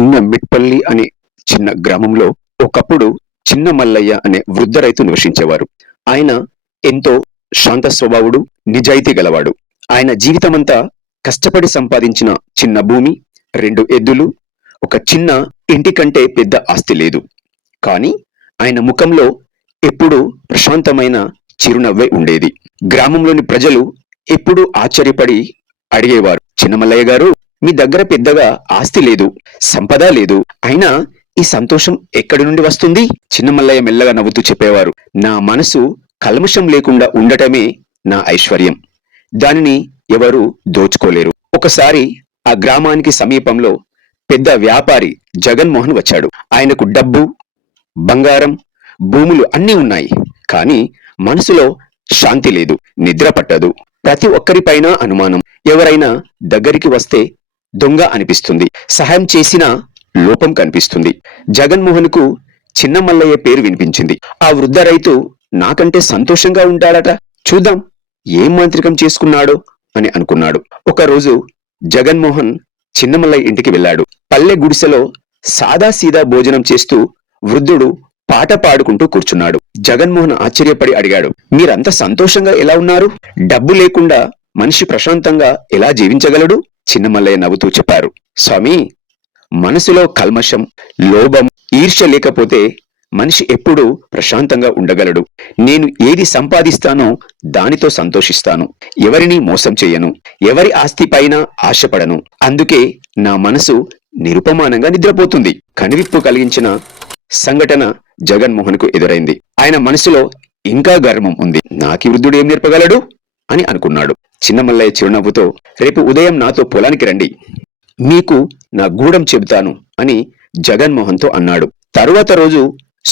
చిన్న మిట్పల్లి అనే చిన్న గ్రామంలో ఒకప్పుడు చిన్న మల్లయ్య అనే వృద్ధ రైతు నివసించేవారు. ఆయన ఎంతో శాంత స్వభావుడు, నిజాయితీ గలవాడు. ఆయన జీవితమంతా కష్టపడి సంపాదించిన చిన్న భూమి, 2 ఎద్దులు, ఒక చిన్న ఇంటి కంటే పెద్ద ఆస్తి లేదు. కానీ ఆయన ముఖంలో ఎప్పుడూ ప్రశాంతమైన చిరునవ్వే ఉండేది. గ్రామంలోని ప్రజలు ఎప్పుడూ ఆశ్చర్యపడి అడిగేవారు, చిన్న మల్లయ్య గారు, మీ దగ్గర పెద్దగా ఆస్తి లేదు, సంపద లేదు, అయినా ఈ సంతోషం ఎక్కడి నుండి వస్తుంది? చిన్న మల్లయ్య మెల్లగా నవ్వుతూ చెప్పేవారు, నా మనసు కల్మషం లేకుండా ఉండటమే నా ఐశ్వర్యం. దానిని ఎవరూ దోచుకోలేరు. ఒకసారి ఆ గ్రామానికి సమీపంలో పెద్ద వ్యాపారి జగన్మోహన్ వచ్చాడు. ఆయనకు డబ్బు, బంగారం, భూములు అన్నీ ఉన్నాయి. కానీ మనసులో శాంతి లేదు, నిద్ర పట్టదు. ప్రతి ఒక్కరిపైన అనుమానం. ఎవరైనా దగ్గరికి వస్తే దొంగ అనిపిస్తుంది, సహాయం చేసినా లోపం కనిపిస్తుంది. జగన్మోహన్ కు చిన్న మల్లయ్య పేరు వినిపించింది. ఆ వృద్ధ రైతు నాకంటే సంతోషంగా ఉంటాడట, చూద్దాం ఏం మాంత్రికం చేసుకున్నాడో అని అనుకున్నాడు. ఒకరోజు జగన్మోహన్ చిన్న మల్లయ్య ఇంటికి వెళ్ళాడు. పల్లె గుడిసెలో సాదాసీదా భోజనం చేస్తూ వృద్ధుడు పాట పాడుకుంటూ కూర్చున్నాడు. జగన్మోహన్ ఆశ్చర్యపడి అడిగాడు, మీరంత సంతోషంగా ఎలా ఉన్నారు? డబ్బు లేకుండా మనిషి ప్రశాంతంగా ఎలా జీవించగలడు? చిన్న మల్లయ్య నవ్వుతూ చెప్పారు, స్వామి, మనసులో కల్మషం, లోభం, ఈర్ష్య లేకపోతే మనిషి ఎప్పుడూ ప్రశాంతంగా ఉండగలడు. నేను ఏది సంపాదిస్తానో దానితో సంతోషిస్తాను. ఎవరిని మోసం చేయను, ఎవరి ఆస్తి పైన ఆశపడను. అందుకే నా మనసు నిరుపమానంగా నిద్రపోతుంది. కనువిప్పు కలిగించిన సంఘటన జగన్మోహన్ కు ఎదురైంది. ఆయన మనసులో ఇంకా గర్వం ఉంది. నాకి వృద్ధుడు ఏం నేర్పగలడు అని అనుకున్నాడు. చిన్న మల్లయ్య చిరునవ్వుతో, రేపు ఉదయం నాతో పొలానికి రండి, మీకు నా గూఢం చెబుతాను అని జగన్మోహన్తో అన్నాడు. తరువాత రోజు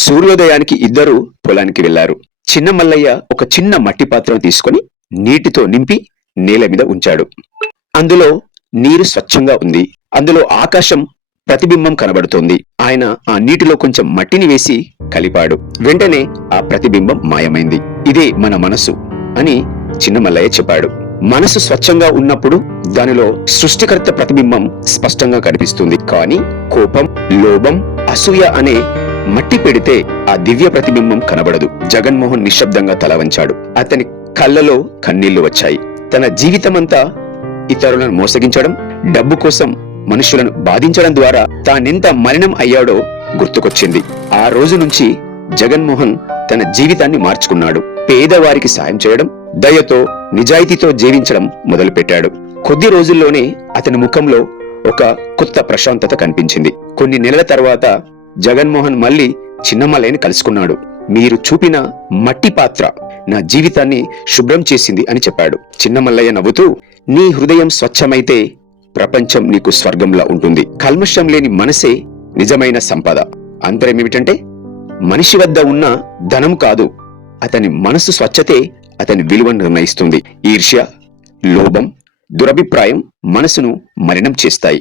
సూర్యోదయానికి ఇద్దరు పొలానికి వెళ్లారు. చిన్న మల్లయ్య ఒక చిన్న మట్టి పాత్రను తీసుకుని నీటితో నింపి నేల మీద ఉంచాడు. అందులో నీరు స్వచ్ఛంగా ఉంది. అందులో ఆకాశం ప్రతిబింబం కనబడుతోంది. ఆయన ఆ నీటిలో కొంచెం మట్టిని వేసి కలిపాడు. వెంటనే ఆ ప్రతిబింబం మాయమైంది. ఇదే మన మనసు అని చిన్న మల్లయ్య చెప్పాడు. మనసు స్వచ్ఛంగా ఉన్నప్పుడు దానిలో సృష్టికర్త ప్రతిబింబం స్పష్టంగా కనిపిస్తుంది. కానీ కోపం, లోభం, అసూయ అనే మట్టి పెడితే ఆ దివ్య ప్రతిబింబం కనబడదు. జగన్మోహన్ నిశ్శబ్దంగా తల వంచాడు. అతని కళ్ళలో కన్నీళ్లు వచ్చాయి. తన జీవితమంతా ఇతరులను మోసగించడం, డబ్బు కోసం మనుషులను బాధించడం ద్వారా తానెంత మలినం అయ్యాడో గుర్తుకొచ్చింది. ఆ రోజు నుంచి జగన్మోహన్ తన జీవితాన్ని మార్చుకున్నాడు. పేదవారికి సాయం చేయడం, దయతో, నిజాయితీతో జీవించడం మొదలుపెట్టాడు. కొద్ది రోజుల్లోనే అతని ముఖంలో ఒక కొత్త ప్రశాంతత కనిపించింది. కొన్ని నెలల తర్వాత జగన్మోహన్ మళ్ళీ చిన్న మల్లయ్యని కలుసుకున్నాడు. మీరు చూపిన మట్టి పాత్ర నా జీవితాన్ని శుభ్రం చేసింది అని చెప్పాడు. చిన్న మల్లయ్య నవ్వుతూ, నీ హృదయం స్వచ్ఛమైతే ప్రపంచం నీకు స్వర్గంలా ఉంటుంది. కల్మషం లేని మనసే నిజమైన సంపద. అంతరం ఏమిటంటే, మనిషి వద్ద ఉన్న ధనం కాదు, అతని మనసు స్వచ్ఛతే అతని విలువను నిర్ణయిస్తుంది. ఈర్ష్య, లోభం, దురభిప్రాయం మనసును మలినం చేస్తాయి.